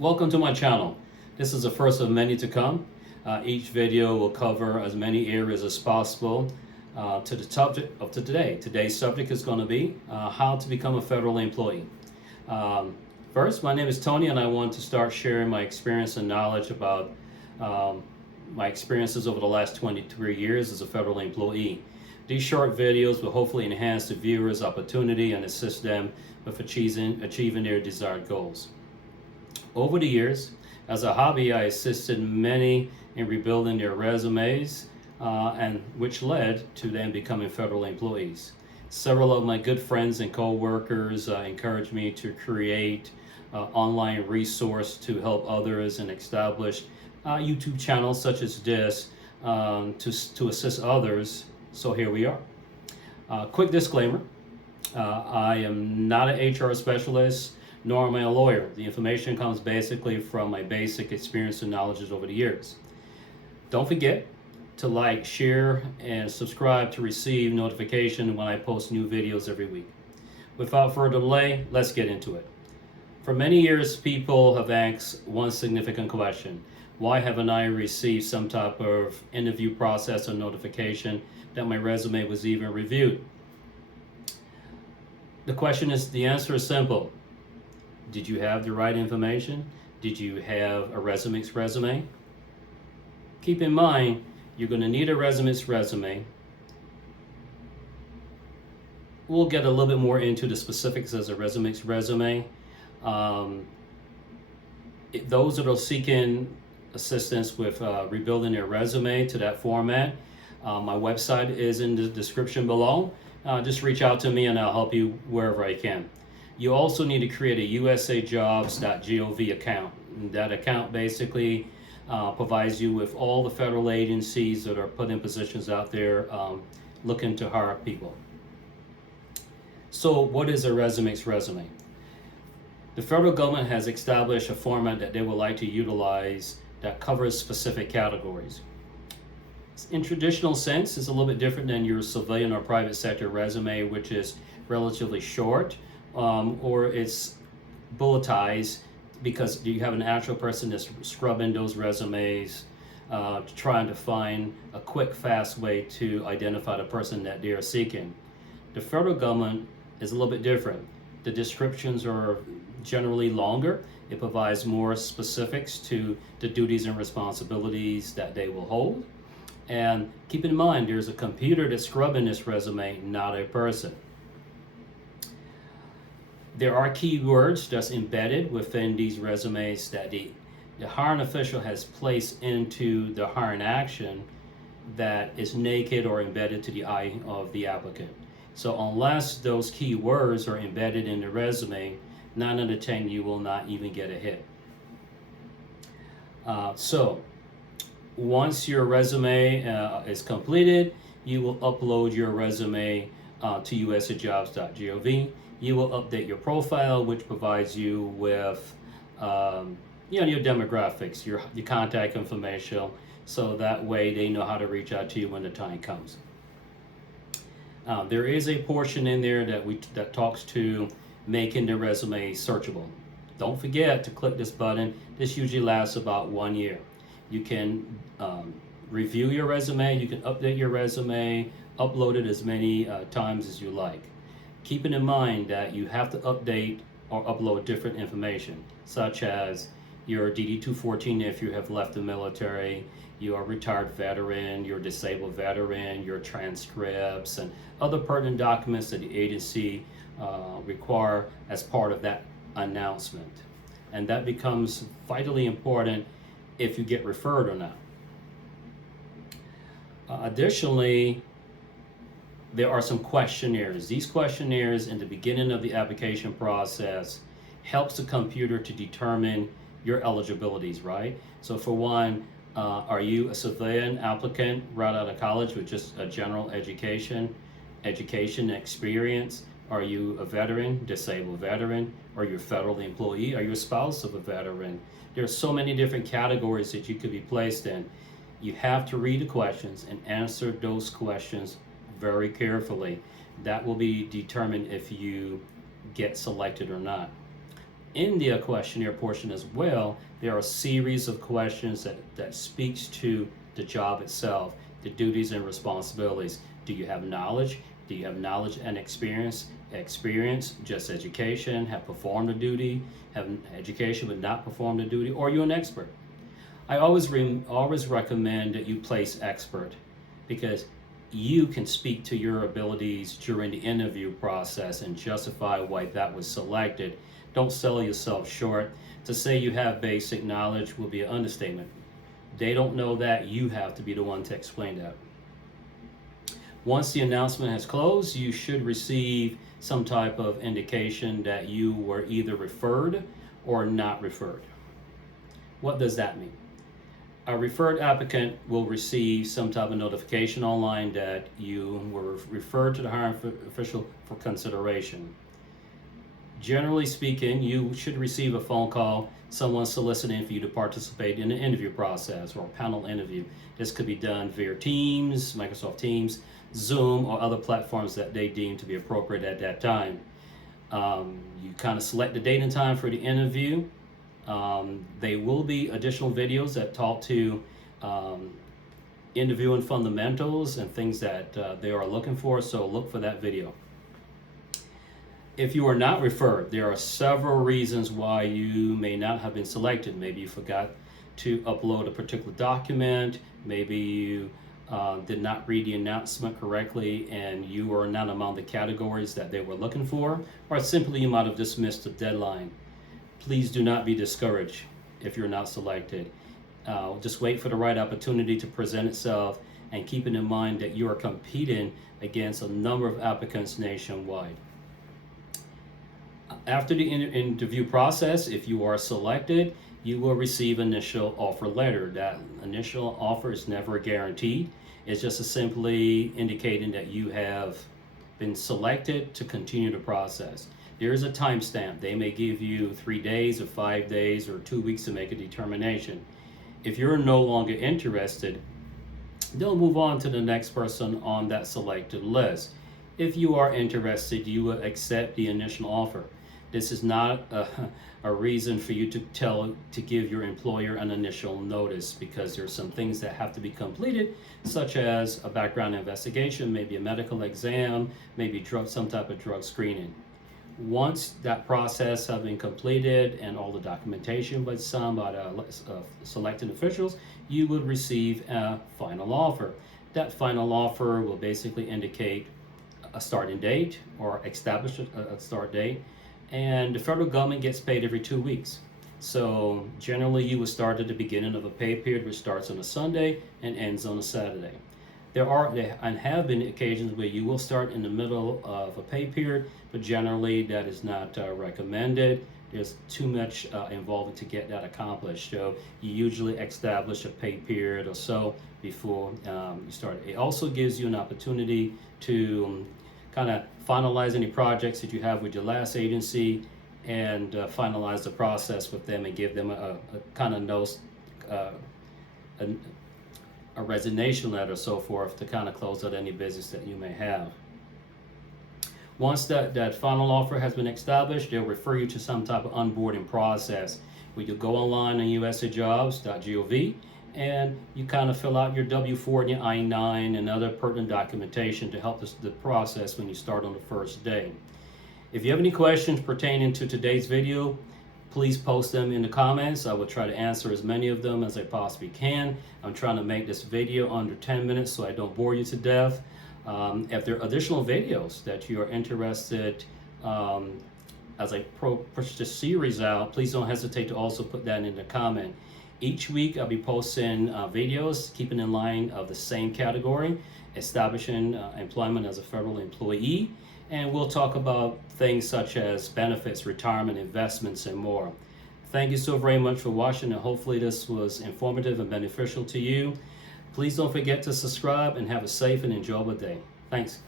Welcome to my channel. This is the first of many to come. Each video will cover as many areas as possible to the subject of today. Today's subject is going to be how to become a federal employee. First, my name is Tony and I want to start sharing my experience and knowledge about my experiences over the last 23 years as a federal employee. These short videos will hopefully enhance the viewer's opportunity and assist them with achieving their desired goals. Over the years, as a hobby, I assisted many in rebuilding their resumes, and which led to them becoming federal employees. Several of my good friends and co-workers encouraged me to create online resource to help others and establish YouTube channels such as this to assist others. So here we are. Quick disclaimer, I am not an HR specialist, nor am I a lawyer. The information comes basically from my basic experience and knowledge over the years. Don't forget to like, share, and subscribe to receive notification when I post new videos every week. Without further delay, let's get into it. For many years, people have asked one significant question. Why haven't I received some type of interview process or notification that my resume was even reviewed? The answer is simple. Did you have the right information? Did you have a resume? Keep in mind, you're going to need a resume. We'll get a little bit more into the specifics as a resume. Those that are seeking assistance with rebuilding their resume to that format, my website is in the description below. Just reach out to me and I'll help you wherever I can. You also need to create a USAJOBS.gov account. And that account basically provides you with all the federal agencies that are putting positions out there looking to hire people. So what is a resume? The federal government has established a format that they would like to utilize that covers specific categories. In traditional sense, it's a little bit different than your civilian or private sector resume, which is relatively short. Or it's bulletized because you have an actual person that's scrubbing those resumes, trying to find a quick, fast way to identify the person that they are seeking. The federal government is a little bit different. The descriptions are generally longer. It provides more specifics to the duties and responsibilities that they will hold. And keep in mind, there's a computer that's scrubbing this resume, not a person. There are keywords that's embedded within these resumes that the hiring official has placed into the hiring action that is naked or embedded to the eye of the applicant. So unless those keywords are embedded in the resume, 9 out of 10 you will not even get a hit. So once your resume is completed, you will upload your resume to USAJOBS.gov. You will update your profile, which provides you with your demographics, your contact information, so that way they know how to reach out to you when the time comes. There is a portion in there that talks to making the resume searchable. Don't forget to click this button. This usually lasts about 1 year. You can review your resume, you can update your resume, upload it as many times as you like. Keeping in mind that you have to update or upload different information, such as your DD-214 if you have left the military, your retired veteran, your disabled veteran, your transcripts, and other pertinent documents that the agency require as part of that announcement. And that becomes vitally important if you get referred or not. Additionally, there are some questionnaires. These questionnaires in the beginning of the application process helps the computer to determine your eligibilities, right? So for one, are you a civilian applicant right out of college with just a general education experience? Are you a veteran, disabled veteran? Are you a federal employee? Are you a spouse of a veteran? There are so many different categories that you could be placed in. You have to read the questions and answer those questions very carefully. That will be determined if you get selected or not. In the questionnaire portion as well, there are a series of questions that speaks to the job itself, the duties and responsibilities. Do you have knowledge? Do you have knowledge and experience? Experience, just education, have performed a duty, have education but not performed a duty, or are you an expert? I always recommend that you place expert, because you can speak to your abilities during the interview process and justify why that was selected. Don't sell yourself short. To say you have basic knowledge will be an understatement. They don't know that. You have to be the one to explain that. Once the announcement has closed, you should receive some type of indication that you were either referred or not referred. What does that mean? A referred applicant will receive some type of notification online that you were referred to the hiring official for consideration. Generally speaking, you should receive a phone call, someone soliciting for you to participate in an interview process or a panel interview. This could be done via Teams, Microsoft Teams, Zoom, or other platforms that they deem to be appropriate at that time. You kind of select the date and time for the interview. There will be additional videos that talk to interviewing fundamentals and things that they are looking for, so look for that video. If you are not referred, there are several reasons why you may not have been selected. Maybe you forgot to upload a particular document, maybe you did not read the announcement correctly and you were not among the categories that they were looking for, or simply you might have dismissed the deadline. Please do not be discouraged if you're not selected. Just wait for the right opportunity to present itself, and keeping in mind that you are competing against a number of applicants nationwide. After the interview process, if you are selected, you will receive initial offer letter. That initial offer is never guaranteed. It's just simply indicating that you have been selected to continue the process. There is a timestamp. They may give you 3 days or 5 days or 2 weeks to make a determination. If you're no longer interested, they'll move on to the next person on that selected list. If you are interested, you will accept the initial offer. This is not a reason for you to give your employer an initial notice, because there's some things that have to be completed, such as a background investigation, maybe a medical exam, maybe some type of drug screening. Once that process has been completed and all the documentation was signed by the selected officials, you would receive a final offer. That final offer will basically indicate a starting date or establish a start date. And the federal government gets paid every 2 weeks. So generally you would start at the beginning of a pay period, which starts on a Sunday and ends on a Saturday. There have been occasions where you will start in the middle of a pay period, but generally that is not recommended. There's too much involved to get that accomplished. So you usually establish a pay period or so before you start. It also gives you an opportunity to kind of finalize any projects that you have with your last agency and finalize the process with them and give them a kind of note, a resignation letter, so forth, to kind of close out any business that you may have. Once that final offer has been established, they'll refer you to some type of onboarding process where you go online on USAJOBS.gov and you kind of fill out your W-4 and your I-9 and other pertinent documentation to help the process when you start on the first day. If you have any questions pertaining to today's video, please post them in the comments. I will try to answer as many of them as I possibly can. I'm trying to make this video under 10 minutes so I don't bore you to death. If there are additional videos that you are interested as I push this series out, please don't hesitate to also put that in the comment. Each week I'll be posting videos keeping in line of the same category, establishing employment as a federal employee, and we'll talk about things such as benefits, retirement, investments, and more. Thank you so very much for watching, and hopefully this was informative and beneficial to you. Please don't forget to subscribe and have a safe and enjoyable day. Thanks.